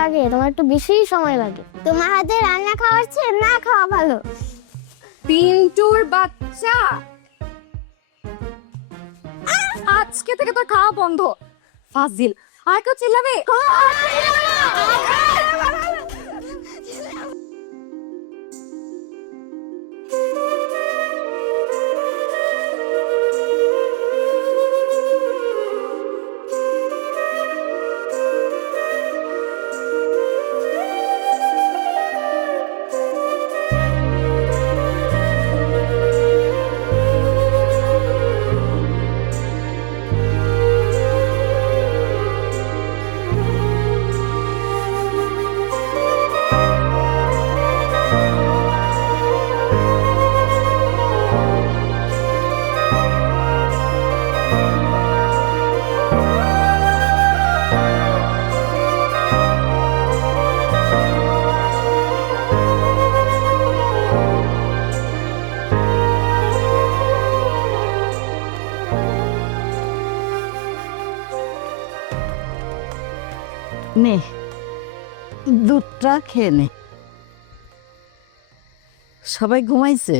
লাগে, তোমার একটু বেশি সময় লাগে। তোমার হাতে রান্না খাওয়ার চেয়ে না খাওয়া ভালো। পিন্টুর বাচ্চা, আজকে থেকে তোর খাওয়া বন্ধ। ফাজিল, আর কেউ চিল্লাবে? নে দুধটা খেয়ে নে। সবাই ঘুমাইছে?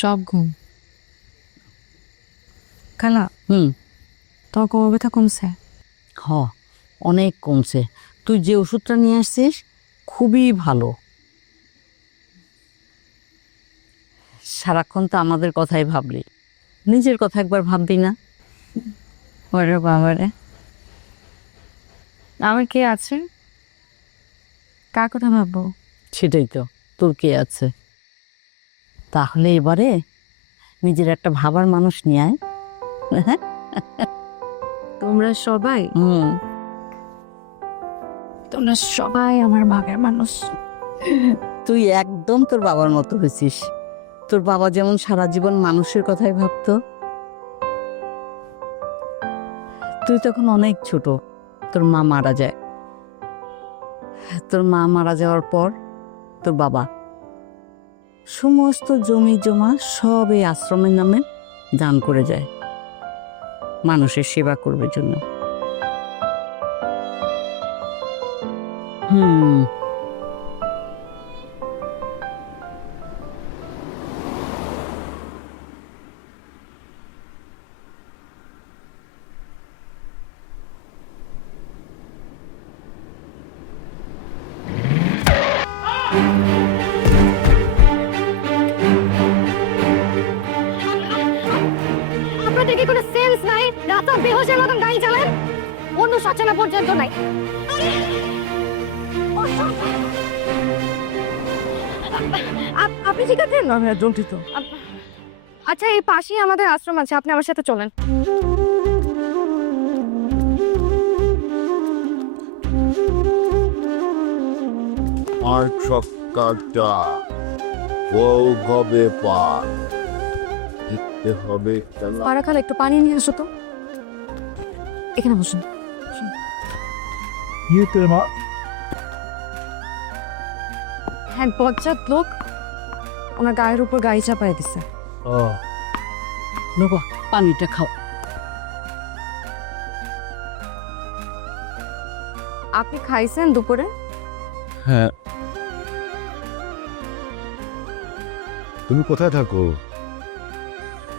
সব ঘুম। খালা, হুম। তোর কোমর ব্যথা কমছে? হ, অনেক কমছে। তুই যে ওষুধটা নিয়ে আসছিস খুবই ভালো। সারাক্ষণ তো আমাদের কথাই ভাবলি, নিজের কথা একবার ভাববি না? ওরে বাবারে, আমার কে আছে? কার কথা ভাববো? সেটাই তো, তোর কে আছে? তাহলে এবারে নিজের একটা ভাবার মানুষ নিয়ে আয়। তোমরা সবাই, হুম। তোমরা সবাই আমার ভাগের মানুষ। তুই একদম তোর বাবার মতো হয়েছিস। তোর বাবা যেমন সারা জীবন মানুষের কথাই ভাবতো, তুই তখন অনেক ছোট, তোর মা মারা যায়। তোর মা মারা যাওয়ার পর তোর বাবা সমস্ত জমি জমা সব এই আশ্রমের নামে দান করে যায়, মানুষের সেবা করবে জন্য। হুম। আপনাদের কি কোনো সেন্স নাই? রাত বেহোশের মতন গাড়ি চালান, অন্য সচেতনা পর্যন্ত নাই। আপনি ঠিক আছেন? আমি একজন ঠিক। আচ্ছা, এই পাশেই আমাদের আশ্রম আছে, আপনি আমার সাথে চলেন। আর ছক্কাটা বউ হবে পার দিতে হবে খেলা। পারা খালা, একটু পানি নিয়ে আসো তো। এখানে বসুন। মা হ্যাঁ, বজ্জাত লোক ওনার গায়ের উপর গাড়ি চাপাই দিছে। বাবা, পানিটা খাও। আপনি খাইছেন দুপুরে? হ্যাঁ, তুমি কোথায় থাকো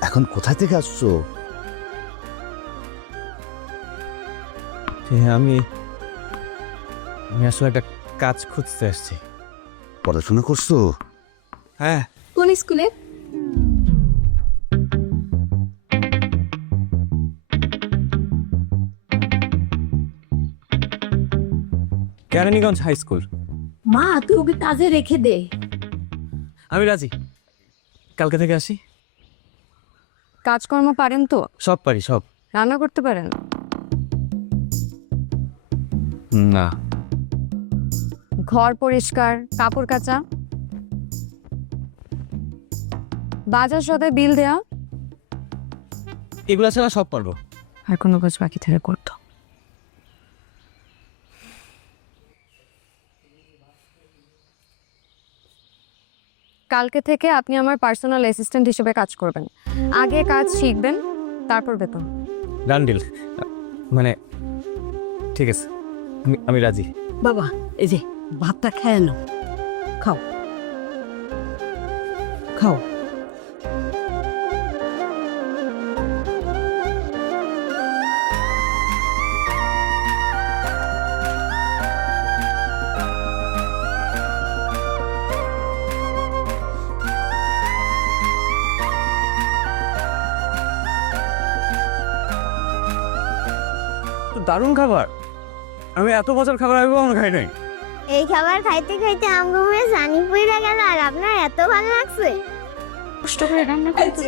এখন? কোথায় থেকে আসছো? আমি আসলে একটা কাজ খুঁজতে আসছি। পড়াশোনা করছো? হ্যাঁ। কোন স্কুলে? Keraniganj high school. মা, তুই ওকে কাজে রেখে দে। আমি রাজি, কালকে থেকে আসি। কাজকর্ম পারেন তো? সব পারি, সব। রান্না করতে পারেন? না। ঘর পরিষ্কার, কাপড় কাচা, বাজার সদায় বিল দেয়া, এগুলা ছাড়া সব পারবো। আর কোনো কাজ বাকি থেকে করতো? কালকে থেকে আপনি আমার পার্সোনাল অ্যাসিস্ট্যান্ট হিসেবে কাজ করবেন। আগে কাজ শিখবেন, তারপর বেতন। Done deal. মানে ঠিক আছে। আমি রাজি। বাবা এই যে ভাতটা খেয়ে নাও, খাও খাও। তো দারুণ খাবার, আমি এত বছর খাবার আমি কখনো খাই নাই। এই খাবার খাইতে খাইতে আমগো হয়ে জানি পইরা গেল আর আপনার এত ভালো লাগছে। কষ্ট করে রান্না করতে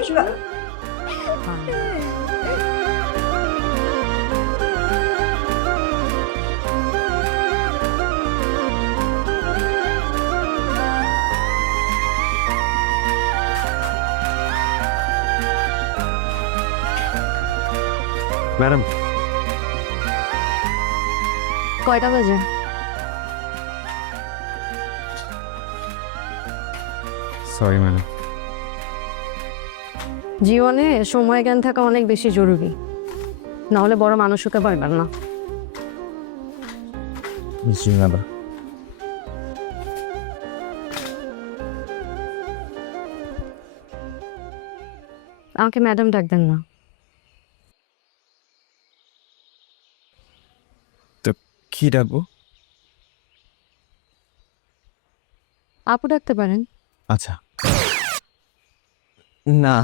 ম্যাডাম, কয়টা বাজে? Sorry madam. জীবনে সময় জ্ঞান থাকা অনেক বেশি জরুরি, না হলে বড় মানুষ হতে পারবেন না। জি ম্যাডাম। আমাকে ম্যাডাম ডাকবেন না। তো কি ডাকবো? আপু ডাকতে পারেন। আচ্ছা, না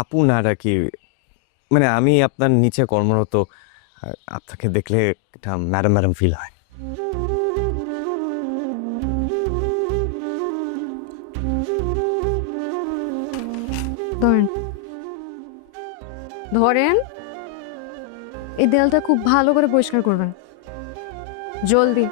আপু না ডাকি, মানে আমি আপনার নিচে কর্মরত, আর আপনাকে দেখলে এটা ম্যাডাম ম্যাডাম ফিল হয়। ধরেন ধরেন, এই দেয়ালটা খুব ভালো করে পরিষ্কার করবেন, জলদি।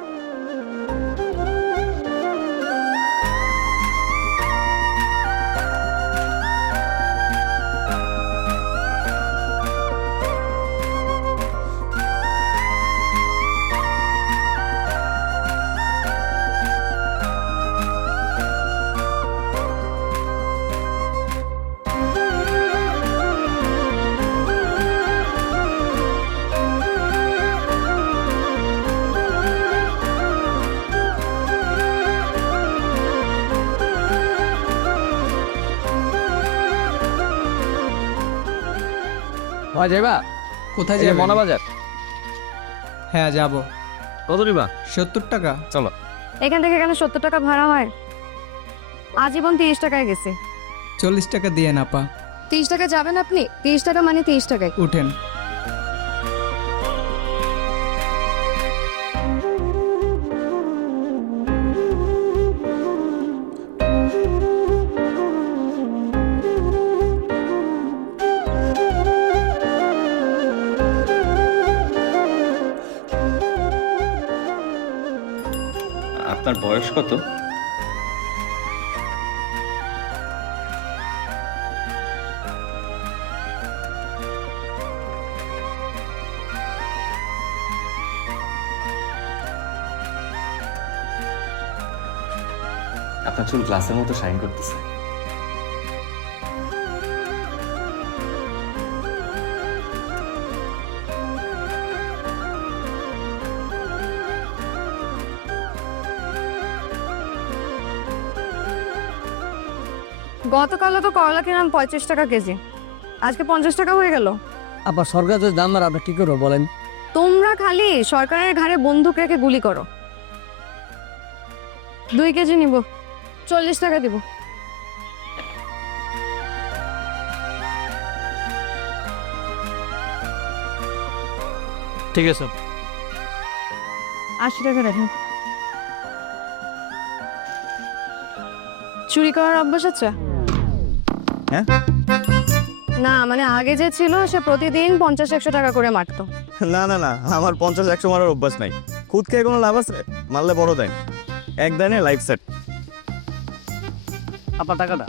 যাইবা কোথায় এই যে যাবেন? মনাবাজার। হ্যাঁ যাব। কত দিবা? 70 টাকা। চলো। এখান থেকে কেন 70 টাকা ভাড়া হয়? আজীবন 30 টাকায় গেছে। 40 টাকা দিয়ে না পা। 30 টাকা যাবেন আপনি? 30 টাকা মানে 30 টাকায়। উঠেন। আপনার বয়স কত? আপনার চুল গ্লাসের মতো শাইন করতেছে। গতকালও তো করলা কিনলাম 35 টাকা কেজি, আজকে 50 টাকা হয়ে গেল। আবার সরকার যদি দাম বাড়ায় আমরা কি করবো বলেন? তোমরা খালি সরকারের ঘাড়ে বন্দুক রেখে গুলি করো। 2 কেজি নিব, 40 টাকা দিব। ঠিক আছে, 80 টাকা রাখেন। চুরি করার অভ্যাস আছে? হ্যাঁ? না মানে আগে যে ছিল সে প্রতিদিন 50-100 টাকা করে মারতো। না না না, আমার 50-100 মারার অভ্যাস নাই। খুদ খেয়ে কোনো লাভ আছে? মারলে বড় দেয়, এক দানে লাইফ সেট। আপনার টাকাটা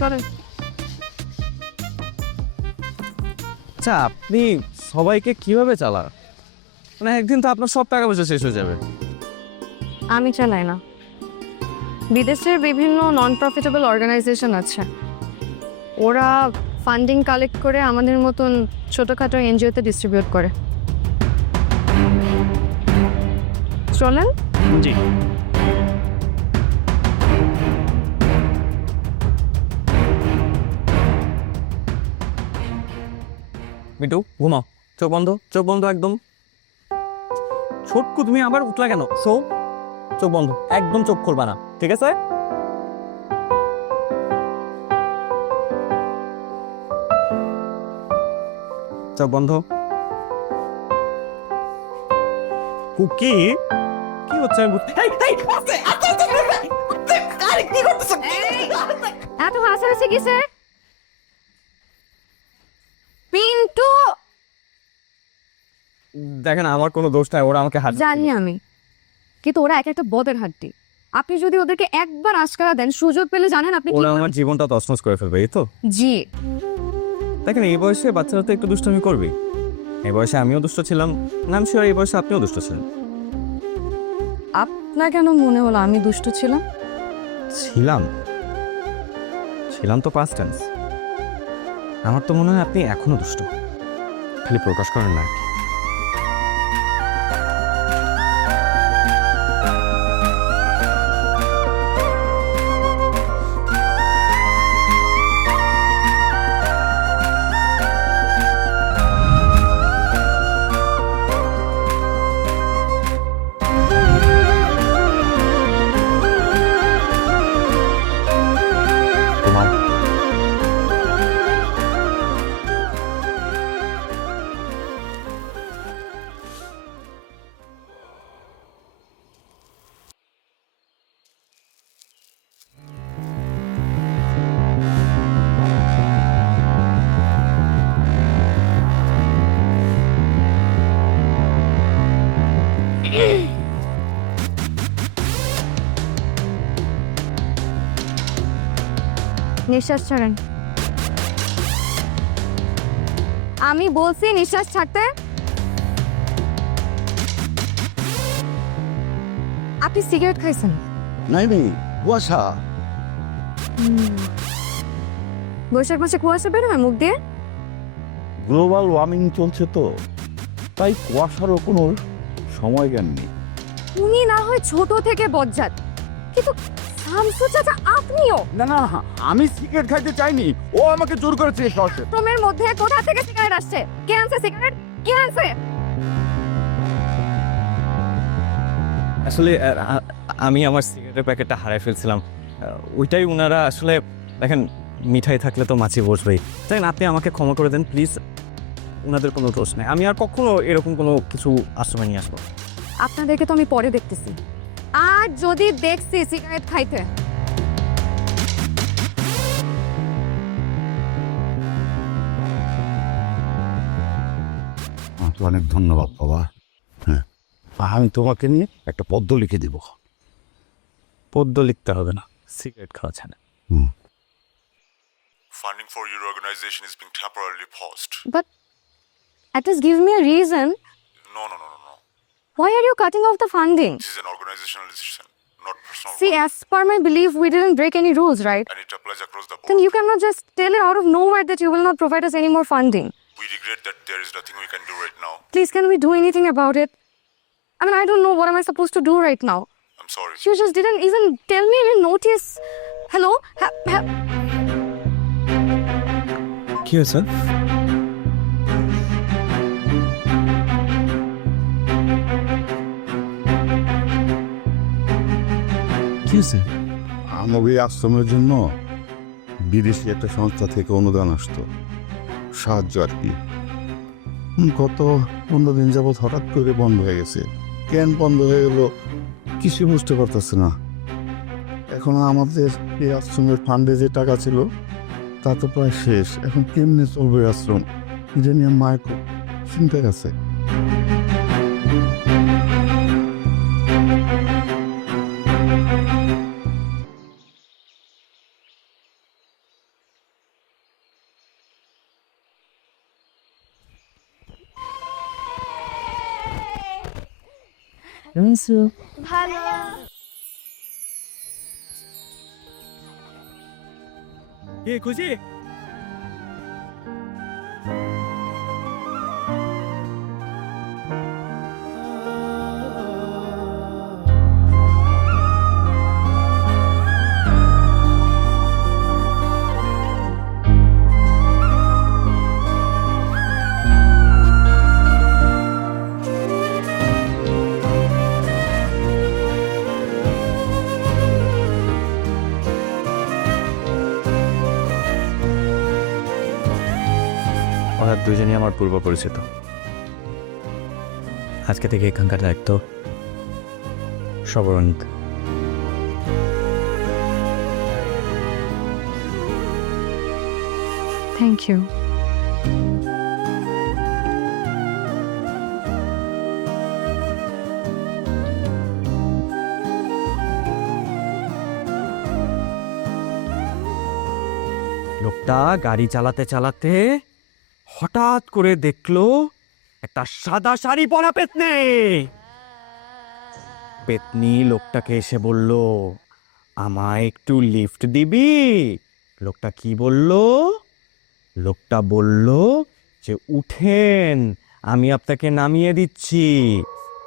চলেন। আচ্ছা, আপনি সবাইকে কিভাবে চালান? মানে একদিন তো আপনার সব টাকা পয়সা শেষ হয়ে যাবে। আমি চালাই না, বিদেশের বিভিন্ন নন প্রফিটেবল অর্গানাইজেশন আছে, ওরা ফান্ডিং কালেক্ট করে আমাদের মতন ছোটোখাটো এনজিওতে ডিস্ট্রিবিউট করে। চলেন। জি। মিটু ঘুমাও, চোখ বন্ধ, চোখ বন্ধ একদম। ছোটকু তুমি আবার উঠলা কেন? চোখ বন্ধ, একদম চোখ খুলবা না, ঠিক আছে? চোখ বন্ধ। কুকি কি হচ্ছে? এত হাসাহাসি কিসের? পিন্টু, দেখেন আমার কোনো দোষ নাই, ওরা আমাকে হাত জানি আমি, কিন্তু ওরা এক একটা বদের হাড্ডি। আপনি যদি ওদেরকে একবার আশকারা দেন, সুযোগ পেলে জানেন আপনি কি ওরা আমার জীবনটা তছনছ করে ফেলবে, এই তো। জি। দেখেন এই বয়সে বাচ্চারা তো একটু দুষ্টামি করবে। এই বয়সে আমিও দুষ্ট ছিলাম, নাম শিওর এই বয়সে আপনিও দুষ্ট ছিলেন। আপনার কেন মনে হলো আমি দুষ্ট ছিলাম? ছিলাম ছিলাম তো পাস্ট টেন্স। আমার তো মনে হয় আপনি এখনো দুষ্ট, খালি প্রকাশ করেন না আর কি। তোমার নিঃশ্বাস ছাড়েন। আমি বলছি নিঃশ্বাস ছাড়তে। আপনি সিগারেট খাইছেন? নাই কুয়াশা। বৈশাখ মাসে কুয়াশা বেরোয় মুখ দিয়ে। গ্লোবাল ওয়ার্মিং চলছে তো, তাই কুয়াশারও কোনো সময় জ্ঞান নেই। উনি না হয় ছোট থেকে বজ্জাত, কিন্তু শামসু চাচা আপনিও। না না, আমি সিগারেট খাইতে চাইনি, ও আমাকে জোর করেছে এই শর্টে। রুমের মধ্যে কোথা থেকে সিগারেট আসছে? কে আনছে সিগারেট? কে আনছে? আসলে আমি আমার সিগারেটের প্যাকেটটা হারাই ফেলছিলাম। ওইটাই ওনারা আসলে দেখেন, মিঠাই থাকলে তো মাছি বসবেই। তাই না, আপনি আমাকে ক্ষমা করে দেন প্লিজ। ওনাদের কোনো দোষ নেই, আমি আর কখনো এরকম কোনো কিছু আশ্রমে নিয়ে আসবো। আপনাদেরকে তো আমি পরে দেখতেছি, আর যদি দেখছি সিগারেট খাইতে। অনেক ধন্যবাদ বাবা। হ্যাঁ, আমি তোমাকে নিয়ে একটা পদ্য লিখে দিব। পদ্য লিখতে হবে না, সিগারেট খাওয়া ছাড়া। Funding for your organization is being temporarily paused. But at least give me a reason. No. Why are you cutting off the funding? This is an organizational decision, not personal. See, as per my belief, we didn't break any rules, right? And it applies across the board. Then you cannot just tell it out of nowhere that you will not provide us any more funding. We regret that there is nothing we can do right now. Please, can we do anything about it? I mean, I don't know what am I supposed to do right now. I'm sorry. You just didn't even tell me any notice. Hello? কি হয়েছে? কি হয়েছে? আমার এই আশ্রমের জন্য বিদেশি একটা সংস্থা থেকে অনুদান আসতো, সাহায্য আর কি। গত 15 দিন যাবৎ হঠাৎ করে বন্ধ হয়ে গেছে। কেন বন্ধ হয়ে গেল কিছু বুঝতে পারতেছে না। এখন আমাদের এই আশ্রমের ফান্ডে যে টাকা ছিল তা তো প্রায় শেষ। এখন কেমনে চলবে আশ্রম, এটা নিয়ে মায়ের খুব চিন্তা আছে। ভালো। কি খুশি? দুজনই আমার পূর্ব পরিচিত। আজকে থেকে এখানকার দায়িত্ব সবরণিত। Thank you. লোকটা গাড়ি চালাতে চালাতে হঠাৎ করে দেখলো একটা সাদা শাড়ি পরা পেতনি। পেতনি লোকটাকে এসে বলল, আমায় একটু লিফট দিবি? লোকটা কি বলল? লোকটা বলল যে উঠেন, আমি আপনাকে নামিয়ে দিচ্ছি।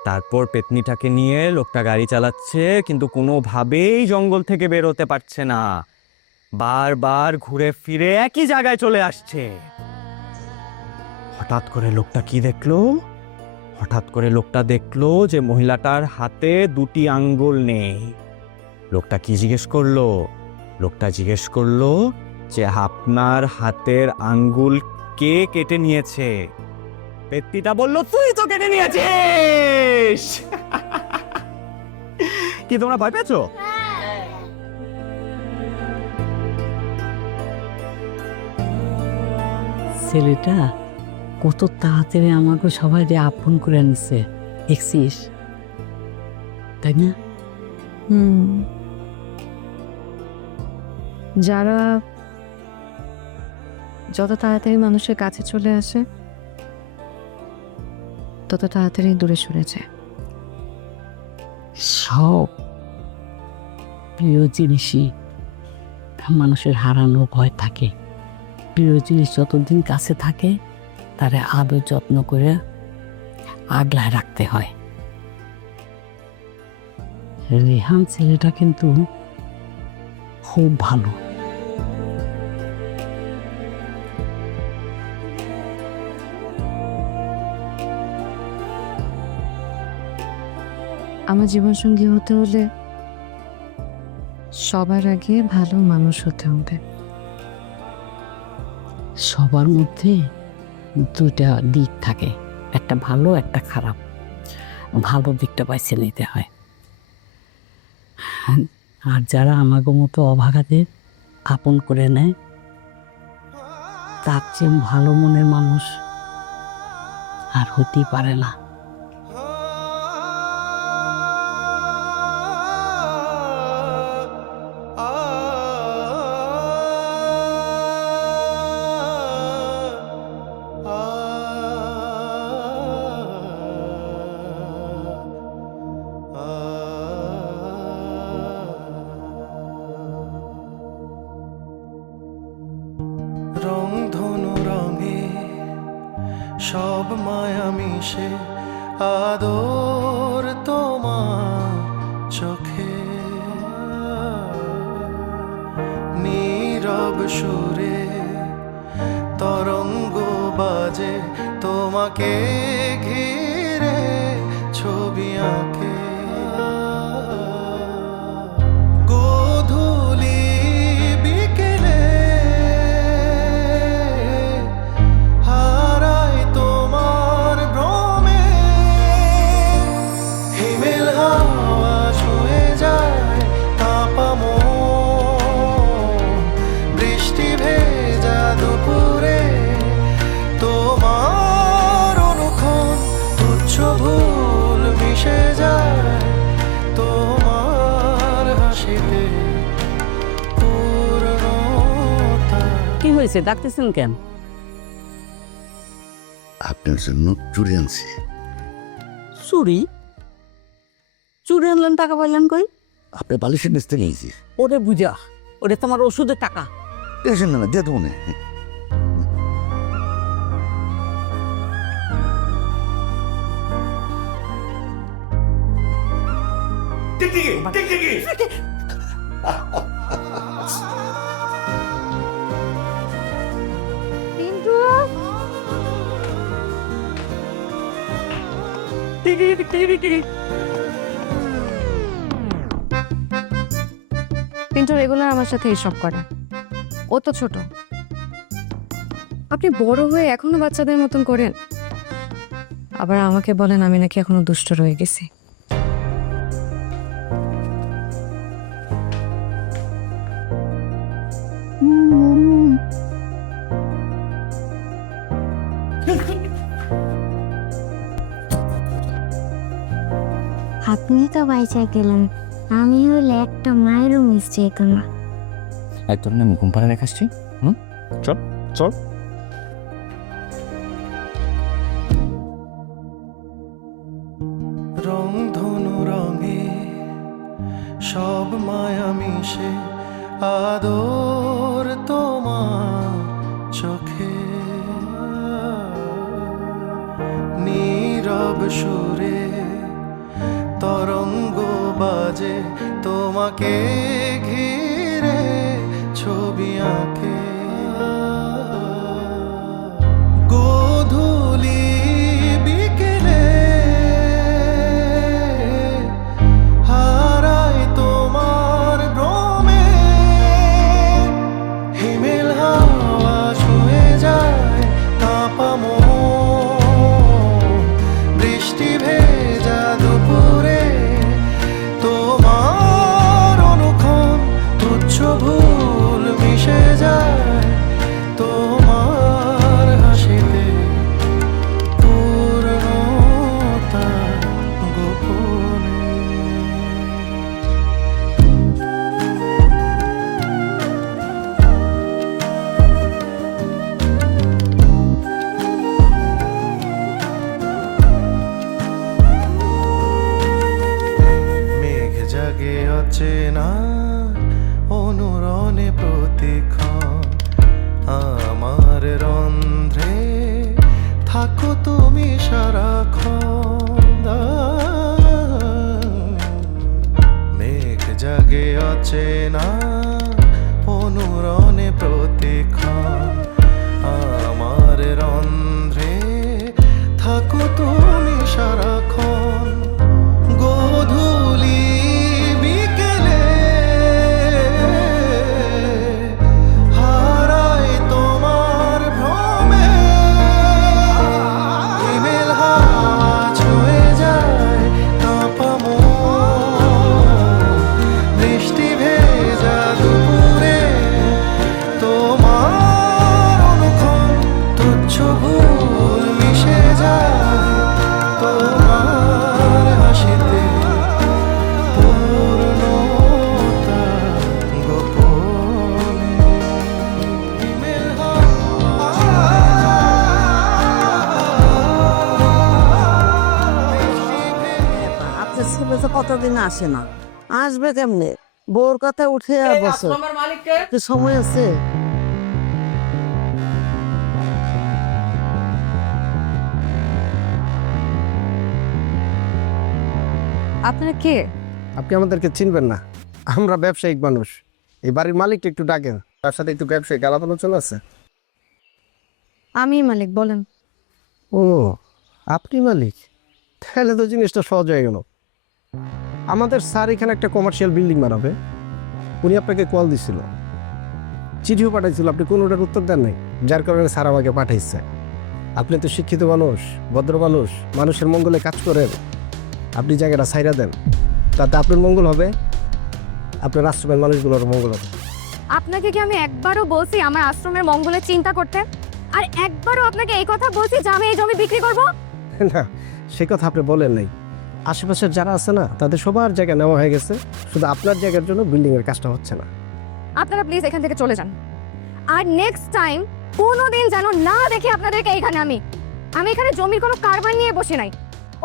তারপর পেতনিটাকে নিয়ে লোকটা গাড়ি চালাচ্ছে, কিন্তু কোনোভাবেই জঙ্গল থেকে বের হতে পারছে না। বারবার ঘুরে ফিরে একই জায়গায় চলে আসছে। হঠাৎ করে লোকটা কি দেখলো? হঠাৎ করে লোকটা দেখলো যে মহিলাটার হাতে দুটি আঙ্গুল নেই। লোকটা কি জিজ্ঞেস করলো? লোকটা জিজ্ঞেস করলো যে আপনার হাতের আঙ্গুল কে কেটে নিয়েছে? পেতনিটা বলল, তুই তো কেটে নিয়েছিস। কি তোমরা ভয় পেয়েছো? ছেলেটা কত তাড়াতাড়ি আমাকে সবাই আপন করে নিছে, দেখছিস? তাই না? যারা যত তাড়াতাড়ি মানুষের কাছে চলে আসে তত তাড়াতাড়ি দূরে সরে যায়। সব প্রিয় জিনিসই মানুষের হারানো ভয় থাকে। প্রিয় জিনিস যতদিন কাছে থাকে তারে আদর যত্ন করে আগলায় রাখতে হয়। রেহান ছেলেটা কিন্তু খুব ভালো। আমার জীবনসঙ্গী হতে হলে সবার আগে ভালো মানুষ হতে হবে। সবার মধ্যে দুটা দিক থাকে, একটা ভালো একটা খারাপ। ভালো দিকটা বেছে নিতে হয়। আর যারা আমাকে মতো অভাগাদের আপন করে নেয়, তার চেয়ে ভালো মনের মানুষ আর হতেই পারে না। রংধনু রঙে সব মায়া মিশে, আদর তোমার চোখে। নীরব সুরে তরঙ্গ বাজে, তোমাকে ঘিরে ছবি আঁকে। কি হয়েছে, ডাকতেছেন কেন? আপনার জন্য চুরি আনছি। চুরি? চুরি আনলেন, টাকা পাইলেন কই? আপনার বালিশের নিচতে নিয়েছি। ওরে বুঝা, ওরে তোমার ওষুধের টাকা। টেনশন না, দিয়ে দেবো না। পিন্টু, পিন্টু রেগুলার আমার সাথে এসব করে। ও তো ছোট, আপনি বড় হয়ে এখনো বাচ্চাদের মতন করেন, আবার আমাকে বলেন আমি নাকি এখনো দুষ্ট রয়ে গেছি। আপনি তো বাইচা গেলেন, আমি হলে একটা মায়েরও মিস যেত না। এক তোর নাম ঘুম পাড়া রেখাচ্ছি। চল চল। রংধনু রঙে সব মায়া মিশে আদর তোমার চোখে, নীরব সুরে তরঙ্গ বাজে তোমাকে ঘিরে ছবি আঁকে। গোধূলি বিকেলে হারায় তোমার ভ্রমে, হিমেল হাওয়া ছুঁয়ে যায় কাঁপা মন, বৃষ্টি ভেজা দুপুরে তোমার অনুক্ষণ তুচ্ছ ভুল মিশে যায় তোমার হাসিতে পূর্ণতা গোপনে। মেঘ জাগে অচেনা অনুরণে প্রতিক্ষণ, আমার রন্ধ্রে থাকো তুমি সারাক্ষণ। মেঘ জাগে অচেনা অনুরণে প্রতিক্ষণ, আমার রন্ধ্রে থাকো তুমি সারাক্ষণ। গোধূলি বিকেলে হারায় তোমার ভ্রমে, হিমেল হাওয়া ছুঁয়ে যায় কাঁপা মন, বৃষ্টি ভেজা দুপুরে তোমার অনুক্ষণ তুচ্ছ ভুল মিশে যায় তোমার হাসিতে পূর্ণতা গোপনে। হিমেল হাওয়া আপনার ছেলে তো কতদিন আসে না, আসবে কেমনে? বউর কথা উঠে আর বছর, একটু সময় আছে। আপনারা কে? আপনি আমাদেরকে চিনবেন না, আমরা ব্যবসায়িক মানুষ। এই বাড়ির মালিকটা একটু ডাকেন, তার সাথে একটু ব্যবসায়িক আলাপ আলোচনা আছে। আমি মালিক, বলেন। ও, আপনি মালিক? তাহলে তো জিনিসটা সহজ হয়ে গেল। আমাদের স্যার এখানে একটা কমার্শিয়াল বিল্ডিং বানাবে, উনি আপনাকে কল দিছিল, চিঠিও পাঠাইছিল, আপনি কোনোটার উত্তর দেন নাই, যার কারণে স্যার আমাকে পাঠাইছে। আপনি তো শিক্ষিত মানুষ, ভদ্র মানুষ, মানুষের মঙ্গলে কাজ করেন, আপনি জায়গাটা ছাইরা দেন, তাতে আপনার মঙ্গল হবে, আপনার আশ্রমের মানুষগুলোর মঙ্গল হবে। আপনাকে কি আমি একবারও বলছি আমার আশ্রমের মঙ্গলের চিন্তা করতে? আর একবারও আপনাকে এই কথা বলছি যে আমি এই জমি বিক্রি করব? না, সে কথা আপনি বলেন নাই। আশেপাশের যারা আছে না, তাদের সবার জায়গা নেওয়া হয়ে গেছে, শুধু আপনার জায়গার জন্য বিল্ডিংয়ের কাজটা হচ্ছে না। আপনারা প্লিজ এখান থেকে চলে যান, আর নেক্সট টাইম কোনোদিন যেন না দেখি আপনাদেরকে এইখানে। আমি এখানে জমির কোনো কারবার নিয়ে বসে নাই,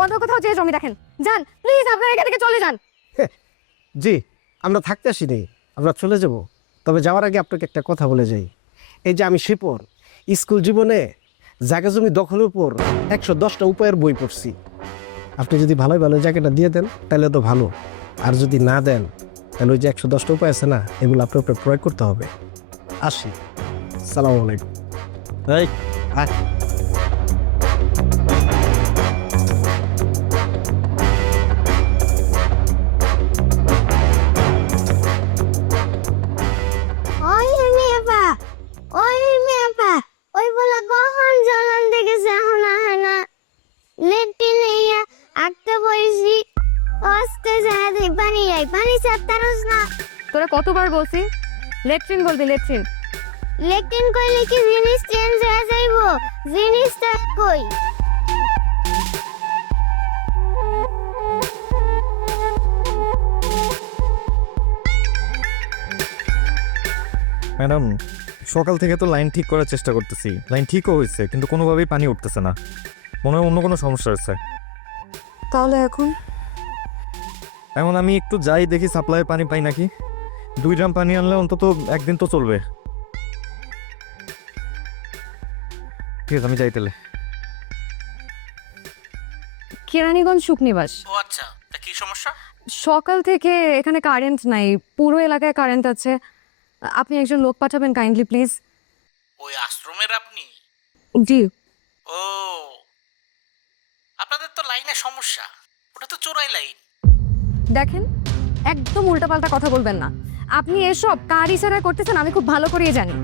অন্য কোথাও যে জমি দেখেন। যান প্লিজ, আপনারা এখান থেকে চলে যান। জি, আমরা থাকতে আসিনি, আমরা চলে যাব। তবে যাওয়ার আগে আপনাকে একটা কথা বলে যাই। এই যে আমি শিপন, স্কুল জীবনে জায়গা জমি দখলের উপর 110টা উপায়ের বই পড়ছি। আপনি যদি ভালোই ভালো জায়গাটা দিয়ে দেন তাহলে তো ভালো, আর যদি না দেন তাহলে ওই যে 110টা উপায় আছে না, এগুলো আপনার উপরে প্রয়োগ করতে হবে। আসি, সালামু আলাইকুম। এই আয়। ওই মেয়েপা, ওই বলা পানি নাই, পানি চাপতারস না। তোরা কতবার বলছি লেট্রিন বলবি লেট্রিন। লেট্রিন কইলে কি জিনিস চেঞ্জ হয়ে যাইবো? জিনিসটা কই? ম্যাডাম, সকাল থেকে তো লাইন ঠিক করার চেষ্টা করতেছি, লাইন ঠিকও হয়েছে, কিন্তু কোনোভাবেই পানি উঠতেছে না। মনে হয় অন্য কোনো সমস্যা হচ্ছে। তাহলে এখন এখন আমি একটু যাই দেখি সাপ্লাই পানি পাই নাকি। 2 ড্রাম পানি আনলে অন্তত একদিন তো চলবে। ঠিক আছে, আমি যাই তাহলে। কেরানীগঞ্জ সুকনিবাস। ও আচ্ছা, তা কি সমস্যা? সকাল থেকে এখানে কারেন্ট নাই, পুরো এলাকায় কারেন্ট আছে। আপনি একজন লোক পাঠাবেন কাইন্ডলি প্লিজ। ওই আশ্রমের আপনি? জি। ও, আপনাদের তো লাইনের সমস্যা, ওটা তো চোরাই লাইন। দেখেন, একদম উল্টাপাল্টা কথা বলবেন না। আপনি এসব কার ইশারায় করতেছেন আমি খুব ভালো করেই জানি।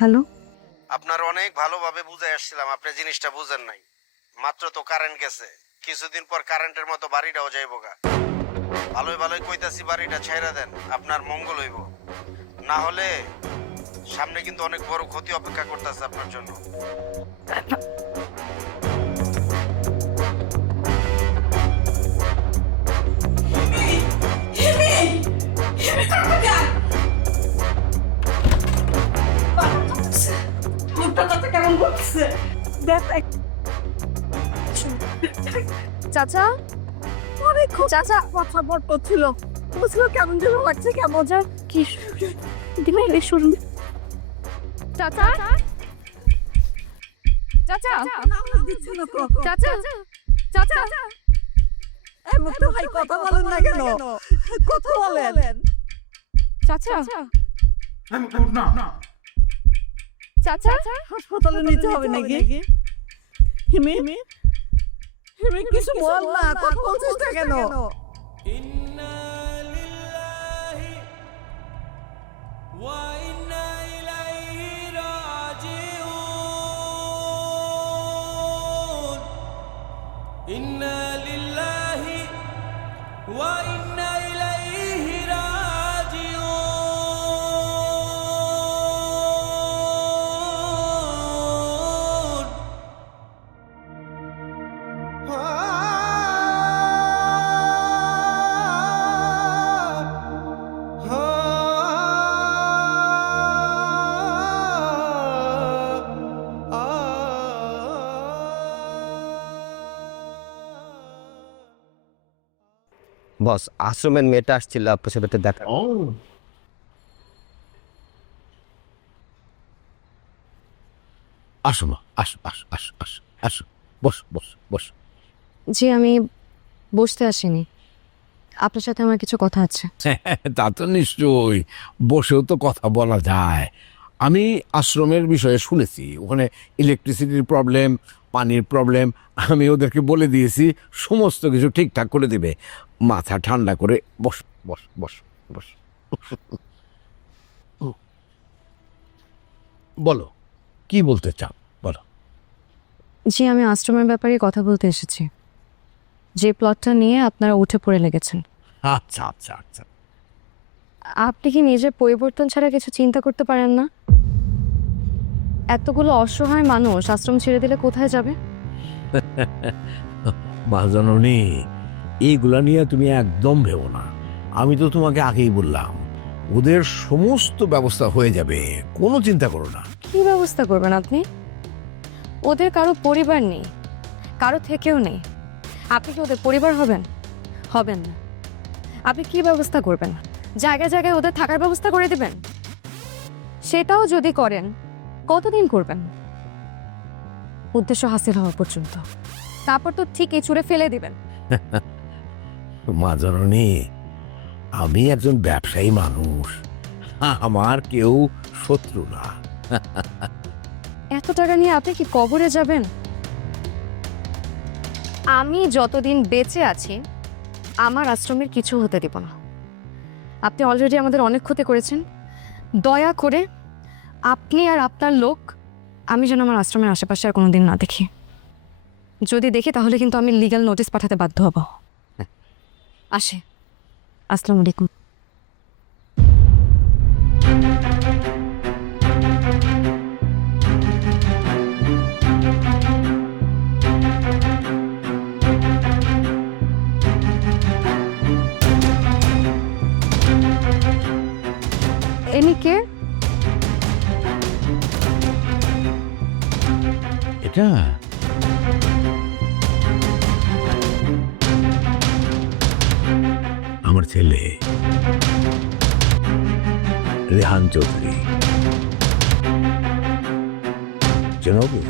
হ্যালো, আপনার অনেক ভালোভাবে বুঝাই আসছিলাম, আপনি জিনিসটা বুঝেন নাই। মাত্র তো কারেন্ট গেছে, কিছুদিন পর কারেন্টের মতো বাড়িটাও যাইবো গা। ভালোই ভালোই কইতাছি বাড়িটা ছাইরা দেন, আপনার মঙ্গল হইব। না হলে সামনে কিন্তু অনেক বড় ক্ষতি অপেক্ষা করতেছে আপনার জন্য। চাচা, চাচা কথা বলতে ছিল, বুঝলো কেমন যেন লাগছে, কেমন যা কি দিলে রে শুনুন। চাচা, চাচা, চাচা, চাচা, এই মুক্তা ভাই কথা বলেন না কেন? কথা বলেন। চাচা, চাচা, হাসপাতালে নিতে হবে নাকি? হিমি হিমি কিছু বল না, কথা বলছিস না কেন? বস, আশ্রমের মেয়েটা আসছিল আপনার সাথে দেখা। আসো মা, আসো আসো আসো আসো আসো, বস বস বস। জি, আমি বসতে আসিনি, আপনার সাথে আমার কিছু কথা আছে। তা তো নিশ্চয়ই, বসেও তো কথা বলা যায়। আমি আশ্রমের বিষয়ে শুনেছি, ওখানে ইলেকট্রিসিটির প্রবলেম, পানির প্রবলেম। আমি ওদেরকে বলে দিয়েছি সমস্ত কিছু ঠিকঠাক করে দিবে। মাথা ঠান্ডা করে বস বস বস বস। বলো, কি বলতে চাও বলো। জি, আমি আশ্রমের ব্যাপারে কথা বলতে এসেছি। যে প্লটটা নিয়ে আপনারা উঠে পড়ে লেগেছেন। আচ্ছা আচ্ছা আচ্ছা। আপনি কি নিজের পরিবর্তন ছাড়া কিছু চিন্তা করতে পারেন না? এতগুলো অসহায় মানুষ আশ্রম ছেড়ে দিলে কোথায় যাবে? মা জননী, এইগুলা নিয়ে তুমি একদম ভেবো না। আমি তো তোমাকে আগেই বললাম, ওদের সমস্ত ব্যবস্থা হয়ে যাবে, কোনো চিন্তা করো না। কি ব্যবস্থা করবেন আপনি? ওদের কারো পরিবার নেই, কারো থেকেও নেই। আপনি কি ওদের পরিবার হবেন? হবেন না। আপনি কি ব্যবস্থা করবেন? জায়গায় জায়গায় ওদের থাকার ব্যবস্থা করে দেবেন? সেটাও যদি করেন, কতদিন করবেন? উদ্দেশ্য হাসিল হওয়া পর্যন্ত। তারপর তো ঠিক এই ছুঁড়ে ফেলে দিবেন। মা জননী, আমি একজন ব্যবসায়ী মানুষ, আমার কেউ শত্রু না। এত টাকা নিয়ে আপনি কি কবরে যাবেন? আমি যতদিন বেঁচে আছি আমার আশ্রমের কিছু হতে দিব না। আপনি অলরেডি আমাদের অনেক ক্ষতি করেছেন। দয়া করে আপনি আর আপনার লোক আমি যেন আমার আশ্রমের আশেপাশে আর কোনোদিন না দেখি। যদি দেখি তাহলে কিন্তু আমি লিগ্যাল নোটিশ পাঠাতে বাধ্য হব। আসে। আসসালামু আলাইকুম। এনি কে? এটা আমার ছেলে রেহান চৌধুরী। চেনো কি?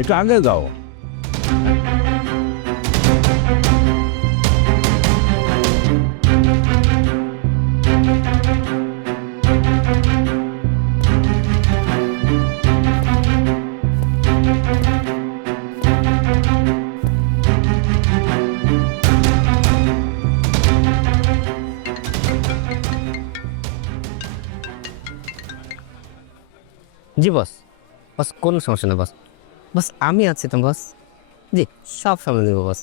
একটু আগে যাও। জি বস, বস কোনো সমস্যা না বস, বস আমি আছি তো বস। জি সব সামনে দেবো বস।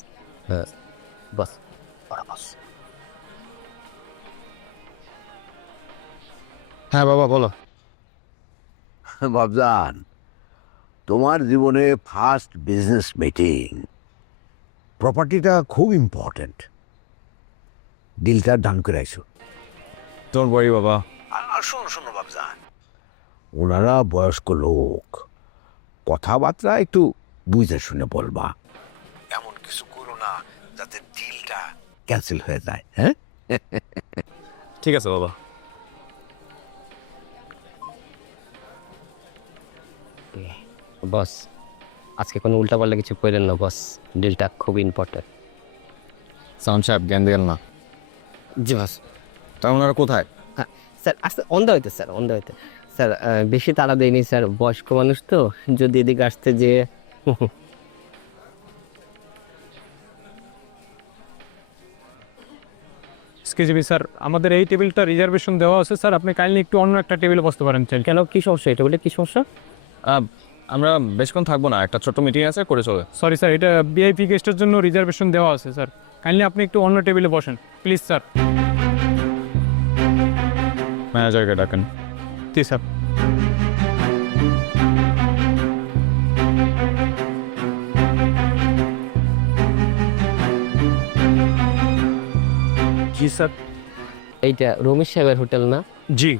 বস বস। হ্যাঁ বাবা বলো। বাবজান, তোমার জীবনে ফার্স্ট বিজনেস মিটিং, প্রপার্টিটা খুব ইম্পর্টেন্ট। ডিলটা ডান করে আইসো। ডোন্ট ওয়ারি বাবা। আর শোনো শোনো বাবজান, ওনারা বয়স্ক লোক, কথাবার্তা একটু বুঝে শুনে বলবা। এমন কিছু করো না যাতে ডিলটা ক্যান্সেল হয়ে যায়। হ্যাঁ ঠিক আছে বাবা। বস আজকে কোনো উল্টাপাল্টা কিছু করেন না বস, ডিলটা খুব ইম্পর্টেন্ট। সাউন্ড সাহেব জ্ঞান দিলেন না। জি বস। তা ওনারা কোথায়? হ্যাঁ স্যার আসতে অন্ধ হইতে স্যার, অন্ধ হইতে স্যার। বেশি তাড়া দেয়নি স্যার, বয়স্ক মানুষ তো, যদি এদিকে আসতে যে এক্সকিউজ স্যার, আমাদের এই টেবিলটা রিজার্ভেশন দেওয়া আছে স্যার, আপনি কাইন্ডলি একটু অন্য একটা টেবিলে বসতে পারেন। কেন, কি সমস্যা? এটা বলে কি সমস্যা? আমরা বেশক্ষণ থাকবো না, একটা ছোট্ট মিটিং আছে, করে চলে। সরি স্যার, এটা ভিআইপি গেস্টের জন্য রিজার্ভেশন দেওয়া আছে স্যার, কাইন্ডলি আপনি একটু অন্য টেবিলে বসেন প্লিজ স্যার। ম্যানেজারকে ডাকেন। জি স্যার। জি স্যার। এইটা রমেশ সাহেবের হোটেল না? জি।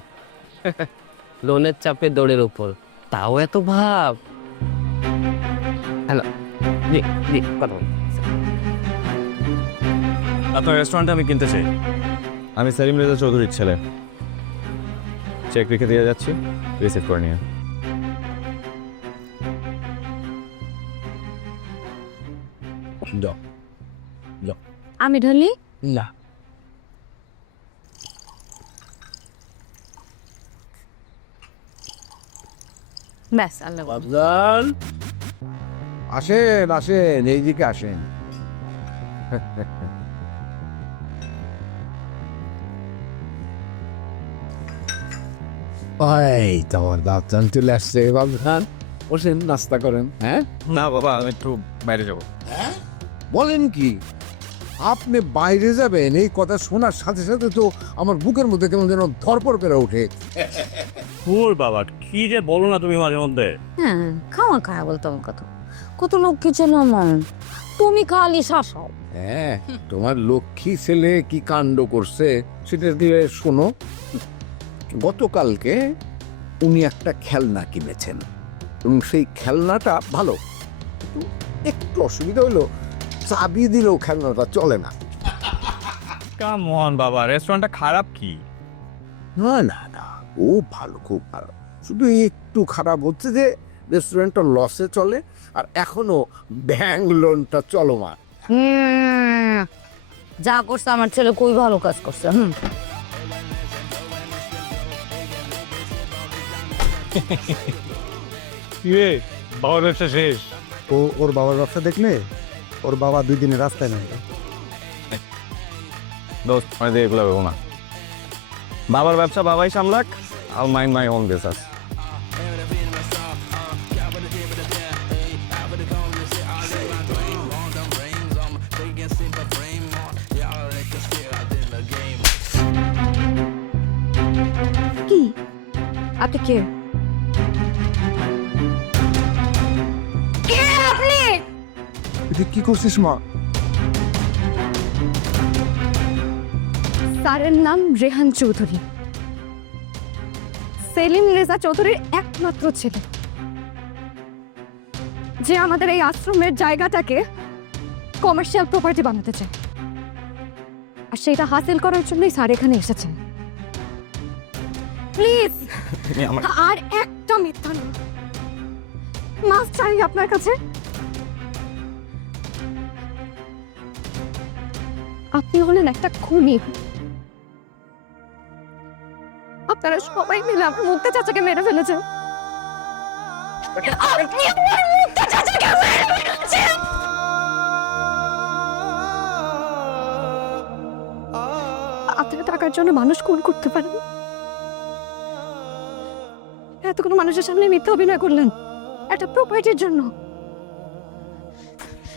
লোনের চাপে দৌড়ের উপর, তাও এত ভাব। হ্যালো, জি জি কথা বলুন। আপনার রেস্টুরেন্টে আমি কিনতে চাই। আমি সেলিম রেজা চৌধুরীর ছেলে। চেক রেখে দিয়ে যাচ্ছি, রিসিভ করে নিয়ে। আমি ঢালি না, ব্যাস আল্লাহ। বাবজান আসেন আসেন, এইদিকে আসেন। ওই তোমার বাবজান চলে আসছে। বাবজান বসেন, নাস্তা করেন। হ্যাঁ না বাবা, আমি একটু বাইরে যাবো। বলেন কি, আপনি বাইরে যাবেন? এই কথা শোনার সাথে সাথে তো আমার বুকের মধ্যে কেমন যেন ধরপর করে ওঠে। ওর বাবা, কি যে বলো না তুমি মাঝে মধ্যে। হ্যাঁ খাওয়া খাওয়া বলতাম কত কত লক্ষ্মী ছিল আমার, তুমি খালি শাসাও। হ্যাঁ, তোমার লক্ষ্মী ছেলে কি কাণ্ড করছে সেটা দিয়ে শোনো। গতকালকে উনি একটা খেলনা কিনেছেন এবং সেই খেলনাটা ভালো, একটু অসুবিধা হলো, চাবি দিলেও খেলনাটা চলে না। কাম অন বাবা, রেস্টুরেন্টটা খারাপ কি? না না না, খুব ভালো, খুব ভালো। শুধু একটু খারাপ হচ্ছে যে রেস্টুরেন্টটা লসে চলে, আর এখনো ব্যাংক লোনটা চলমান। যা করছে আমার ছেলে খুবই ভালো কাজ করছে। বাবার ব্যবসা শেষ। ওর বাবার ব্যবসা দেখলে ওর বাবা 2 দিনে রাস্তায় নেই। দোস্ত মানে দিয়ে এগুলো ভেবো না, বাবার ব্যবসা বাবাই সামলাক, আল মাইন্ড মাই ওন বিজনেস। কি আপনি কে? কে আপনি? তুই কি করছিস মা? স্যারের নাম রেহান চৌধুরী, সেলিম রেজা চৌধুরীর একমাত্র ছেলে, যে আমাদের এই আশ্রমের জায়গাটাকে কমার্শিয়াল প্রপার্টি বানাতে চায়। আর সেটা হাসিল করার জন্যই স্যার এখানে এসেছেন। প্লিজ আর একটা মিথ্যা না, মাফ চাই আপনার কাছে। আপনি হলেন একটা খুনি। আপনারা সবাই মিলে আমার মুক্তা চাচাকে মেরে ফেলেছেন। আপনি আমার মুক্তা চাচাকে মেরে ফেলেছেন। আপনারা টাকার জন্য মানুষ খুন করতে পারেন, এতগুলো মানুষের সামনে মিথ্যা অভিনয় করলেন একটা প্রপার্টির জন্য।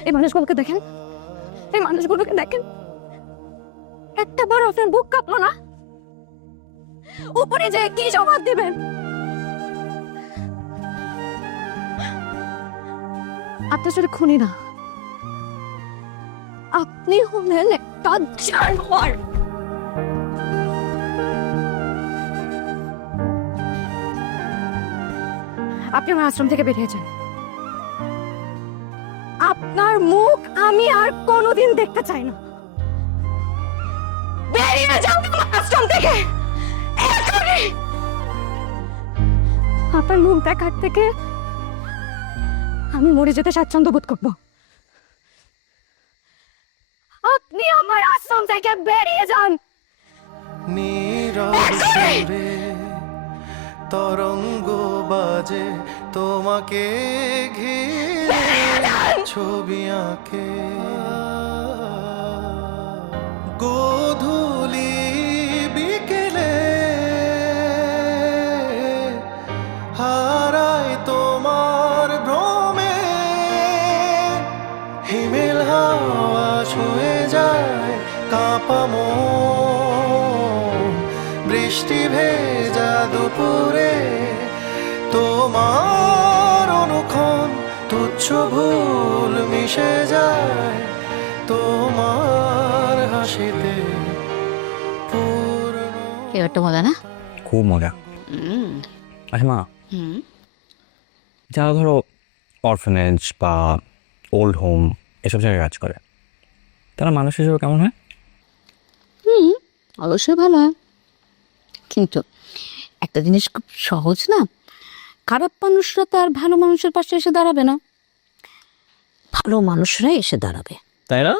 এই মানুষগুলোকে দেখেন, এই মানুষগুলোকে দেখেন, একটা বার আপনার বুক কাঁপলো না? উপরে যে কি জবাব দিবেন? আপনি আসলে খুনি না, আপনি হলেন একটা জানোয়ার। আপনি আমার আশ্রম থেকে বেরিয়ে যান। আপনার মুখ আমি আর কোনোদিন দেখতে চাই না। বেরিয়ে যান আমার আশ্রম থেকে এখনই। আপনার মুখ দেখার থেকে আমি মরে যেতে স্বাচ্ছন্দ্য বোধ করব। আপনি আমার আশ্রম থেকে বেরিয়ে যান। নীরব সুরে তরঙ্গ বাজে, তোমাকে ঘিরে ছবি আঁকে। গোধূলি বিকেলে হারায় তোমার ভ্রমে, হিমেল হাওয়া ছুঁয়ে যায় কাঁপা মন, বৃষ্টি ভেজা দুপুরে তোমার অনুক্ষণ তুচ্ছ ভুল মিশে যায় তোমার হাসিতে পূর্ণ। একটা মজা না? খুব মজা। আচ্ছা মা, যারা ধরো অরফানেজ বা ওল্ড হোম এসব জায়গায় কাজ করে, তারা মানুষ হিসেবে কেমন হয়? অবশ্যই ভালো হয়, কিন্তু একটা জিনিস খুব সহজ না, খারাপ মানুষরা তো আর ভালো মানুষের পাশে এসে দাঁড়াবে না, ভালো মানুষরাই এসে দাঁড়াবে, তাই না?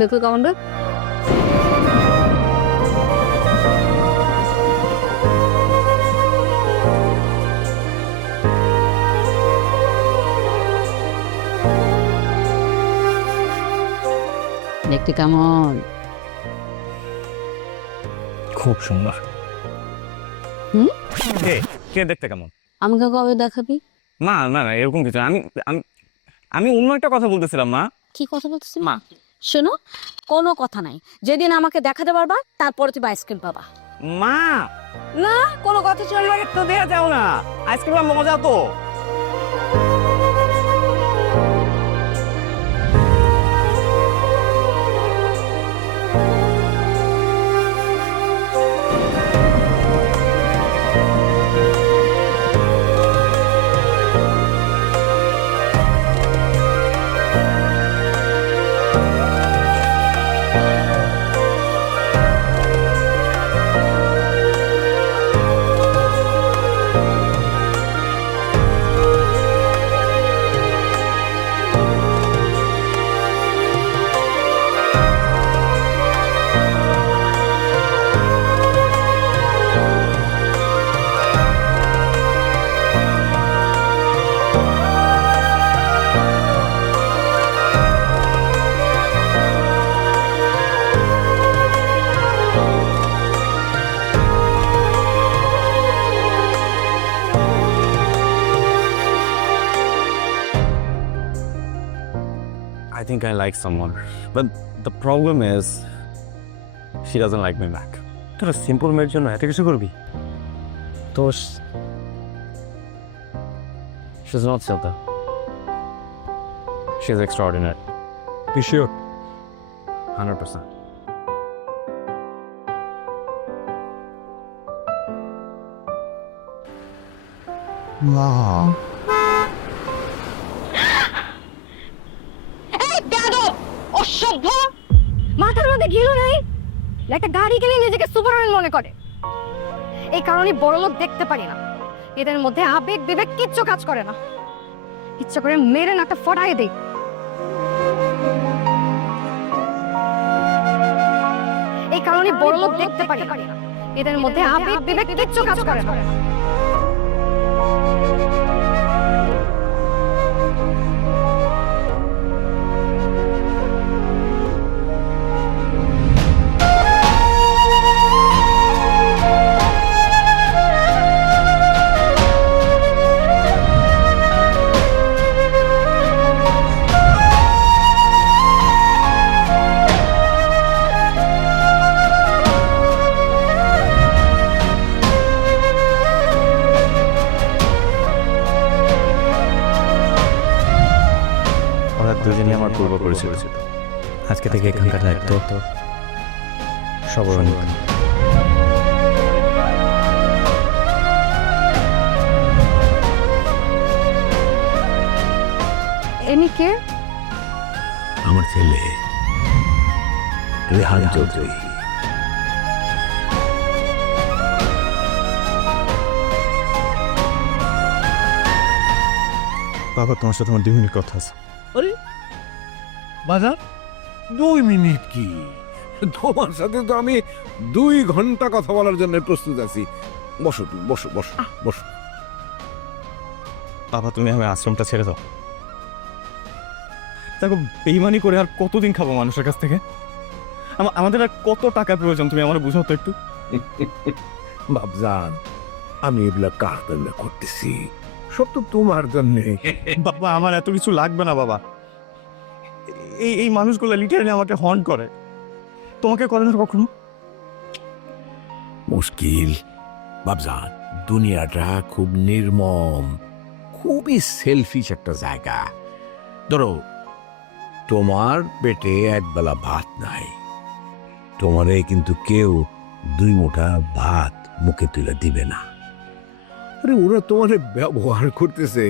দেখো কেমন রে? দেখতে কেমন? খুব সুন্দর। কে কে দেখতে কেমন? আমাকে কবে দেখাবি? না না না, এরকম কিছু না। আমি আমি আমি অন্য একটা কথা বলতেছিলাম মা। কি কথা বলতেছি মা? শোনো, কোনো কথা নাই, যেদিন আমাকে দেখাতে পারবা তারপরে তুমি আইসক্রিম পাবা। মা না, কোনো কথা চলবে না। তো দেয়া যাও না, আইসক্রিম মজা তো। I think I like someone. But the problem is, she doesn't like me back. তোরা সিম্পল মেয়ের জন্য এত কিছু করবি? তো she's not Silta. She's extraordinary. You sure? 100%. অসভ্য, মাথার মধ্যে ঘিলু নাই, একটা গাড়ি কিনে নিজেকে সুপারম্যান মনে করে। এই কারণে বড় লোক দেখতে পারি না, এদের মধ্যে আবেগ বিবেক কিচ্ছু কাজ করে না। ইচ্ছা করে মেরে নাকটা ফটাই দেই। এই কারণে বড় লোক দেখতে পারি না, এদের মধ্যে আবেগ বিবেক কিচ্ছু কাজ করে না। ওরা দুজনই আমার পূর্ব পরিচিত। আজকে থেকে এখানকার দায়িত্ব সবার নিতে। এনি কে? আমার ছেলে রেহান চৌধুরী। বাবা, তোমার সাথে আমার 2 মিনিট কথা আছে। আরে বাজার 2 মিনিট কি? তোমার সাথে তো আমি 2 ঘন্টা কথা বলার জন্য প্রস্তুত আছি। বসো তুমি, বসো বসো বসো। বাবা, তুমি আমার আশ্রমটা ছেড়ে দাও। দেখো, বেইমানি করে আর কতদিন খাবো মানুষের কাছ থেকে? আমাদের আর কত টাকা প্রয়োজন, তুমি আমার বুঝাও তো একটু। বাবজান, আমি এগুলা কার জন্য করতেছি? সব তো তোমার জন্য। বাবা, আমার এত কিছু লাগবে না বাবা। এই মানুষগুলো লিটারালি আমাকে হন্ট করে। তোমাকে করে না কখনো? মুশকিল বাবজান, দুনিয়াটা খুব নির্মম, খুবই সেলফিশ একটা জায়গা। ধরো, তোমার পেটে একবেলা ভাত নাই, তোমারে কিন্তু কেউ 2 মুঠা ভাত মুখে তুলে দিবে না। আরে ওরা তোমারে ব্যবহার করতেছে,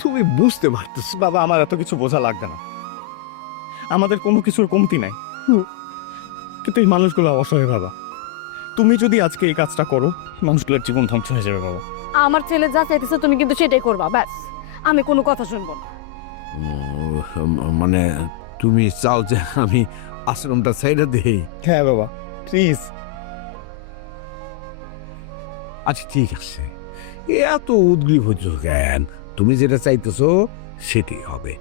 তুমি বুঝতে পারতেছ। বাবা, আমার এত কিছু বোঝা লাগবে না। আমাদের কোনো কিছুর কমতি নাই, কিন্তু এই মানুষগুলো অসহায় বাবা। তুমি যদি আজকে এই কাজটা করো, মানুষগুলোর জীবন ধ্বংস হয়ে যাবে বাবা। আমার ছেলে যা চাইতেছে তুমি কিন্তু সেটাই করবা, ব্যাস। আমি কোনো কথা শুনবো না। মানে তুমি চাও যে আমি আশ্রমটা ছেড়ে দেই? হ্যাঁ বাবা, প্লিজ। আচ্ছা ঠিক আছে, এত উদ্গ্রীব হচ্ছ কেন? তুমি যেটা চাইতেছো সেটাই হবে।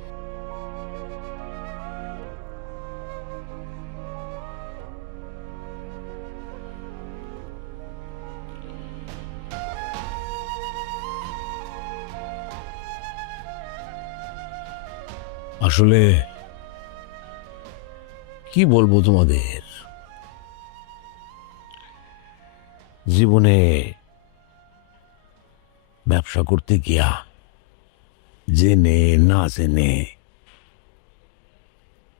আসলে কি বলবো তোমাদের, জীবনে ব্যবসা করতে গিয়া জেনে না জেনে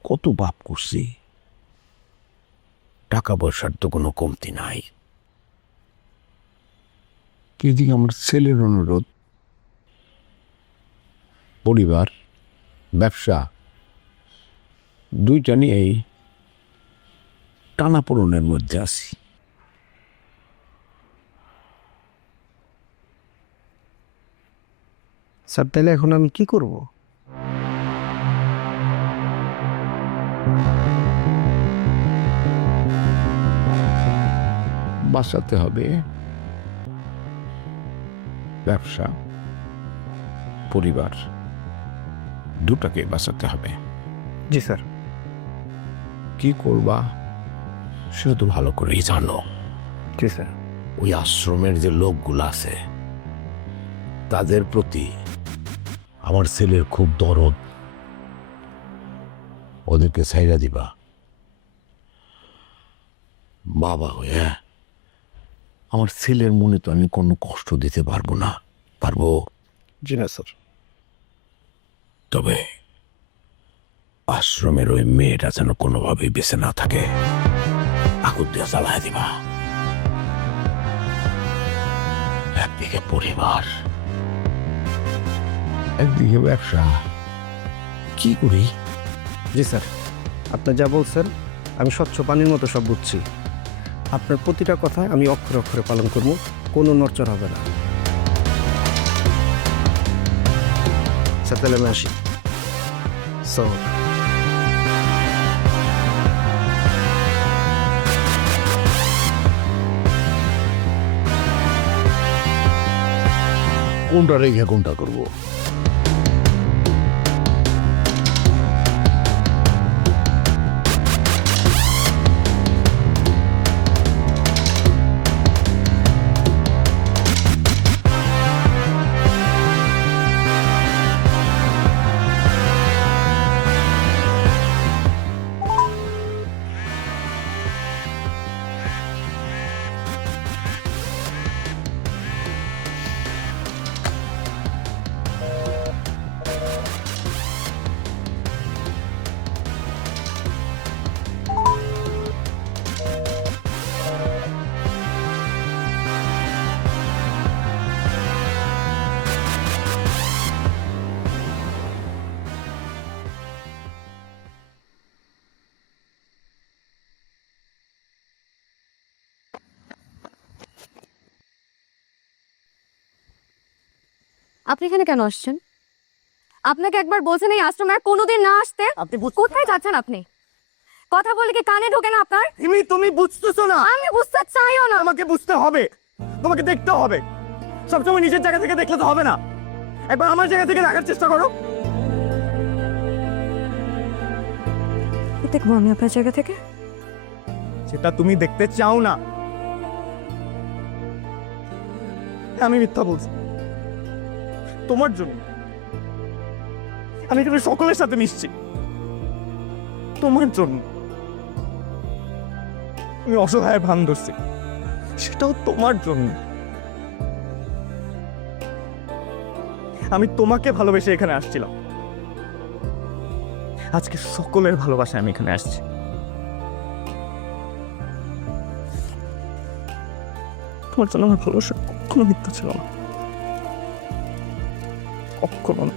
কত পাপ করছি। টাকা পয়সার তো কোনো কমতি নাই। কিন্তু আমার ছেলের অনুরোধ, পরিবার, ব্যবসা, 2টা নিয়েই টানাপোড়েনের মধ্যে আছি। স্যার, তাহলে এখন আমি কি করব? বাঁচাতে হবে ব্যবসা, পরিবার, 2টাকে বাঁচাতে হবে। জি স্যার। কি করবা সেটা তো ভালো করেই জানো। জি স্যার। ওই আশ্রমের যে লোকগুলো আছে তাদের প্রতি আমার ছেলের খুব দরদ। ওদেরকে ছাইরা দিবা। বাবা হয়ে আমার ছেলের মনে তো আমি কোনো কষ্ট দিতে পারবো না। পারবো? জি না স্যার। তবে আশ্রমের ওই মেয়েটা যেন কোনোভাবেই বেঁচে না থাকে, আগুন দিয়ে জ্বালায় দিবা। একদিকে পরিবার, একদিকে ব্যবসা, কি করি? জি স্যার, আপনি যা বলছেন আমি স্বচ্ছ পানির মতো সব বুঝছি। আপনার প্রতিটা কথায় আমি অক্ষরে অক্ষরে পালন করব, কোনো নড়চড় হবে না। স্যার তাহলে আমি আসি। কোনটা রেখে কোনটা করবো? আপনি এখানে কেন আসছেন? আপনাকে একবার বলছেন এই আশ্রমে আর কোনোদিন না আসতে। আপনি কোথায় যাচ্ছেন আপনি? কথা বলে কি কানে ঢোকে না আপনার? তুমি বুঝতেছো না? আমি বুঝতে চাইও না। আমাকে বুঝতে হবে, তোমাকে দেখতে হবে। সবসময় নিজের জায়গা থেকে দেখলে তো হবে না, একবার আমার জায়গা থেকে দেখার চেষ্টা করো। দেখবো আমি আপনার জায়গা থেকে? সেটা তুমি দেখতে চাও না। আমি মিথ্যা বলছি তোমার জন্য। আমি এখানে সকলের সাথে মিশছি তোমার জন্য। আমি অসহায় ভান ধরছি, সেটাও তোমার জন্য। আমি তোমাকে ভালোবেসে এখানে আসছিলাম, আজকে সকলের ভালোবাসায় আমি এখানে আসছি। তোমার জন্য আমার ভালোবাসা কখনো মিথ্যা ছিল না, কখনো না।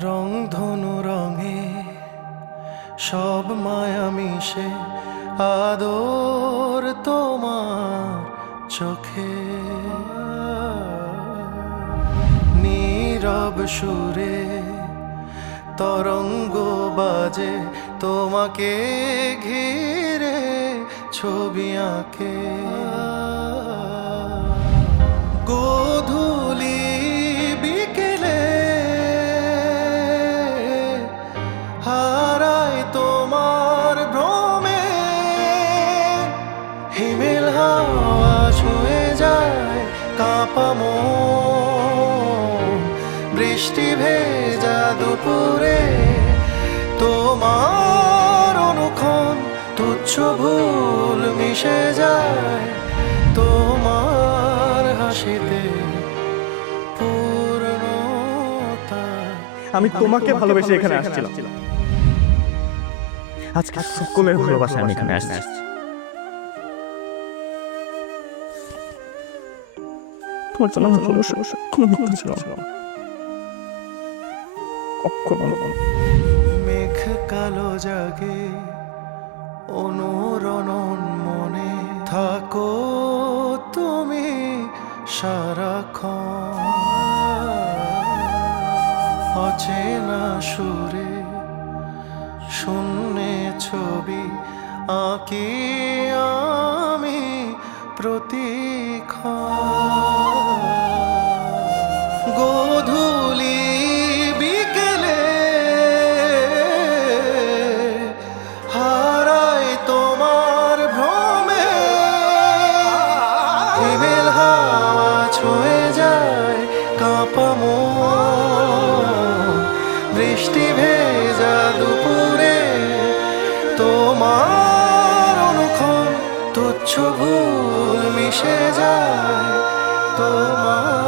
রংধনু রঙে সব মায়া মিশে আদর তোমার চোখে নীরব সুরে তরঙ্গ বাজে তোমাকে ঘিরে ছবি আঁকে গোধূলি বিকেলে হারায় তোমার ভ্রমে হিমেল হাওয়া ছুঁয়ে যায় কাঁপা মন বৃষ্টি ভেজা দুপুরে তোমার অনুক্ষণ তুচ্ছ ভুল মিশে যায় তোমার হাসিতে পূর্ণতা। আমি তোমাকে ভালোবেসে এখানে আসছিলাম, আজকে সকলের ভালোবাসা আমি এখানে আসছি। তোমার জন্য ভালোবাসা কোনো কথা ছিল না। মেঘ কালো জাগে অনুরণন মনে থাকো তুমি সারাক্ষণ অচেনা সুরে শূন্যে ছবি আঁকি আমি প্রতিক্ষণ গোধূলি বিকেলে হারায় তোমার ভ্রমে হিমেল হাওয়া ছুঁয়ে যায় কাঁপা মন বৃষ্টি ভেজা দুপুরে তোমার অনুক্ষণ তুচ্ছ ভুল মিশে যায় তোমার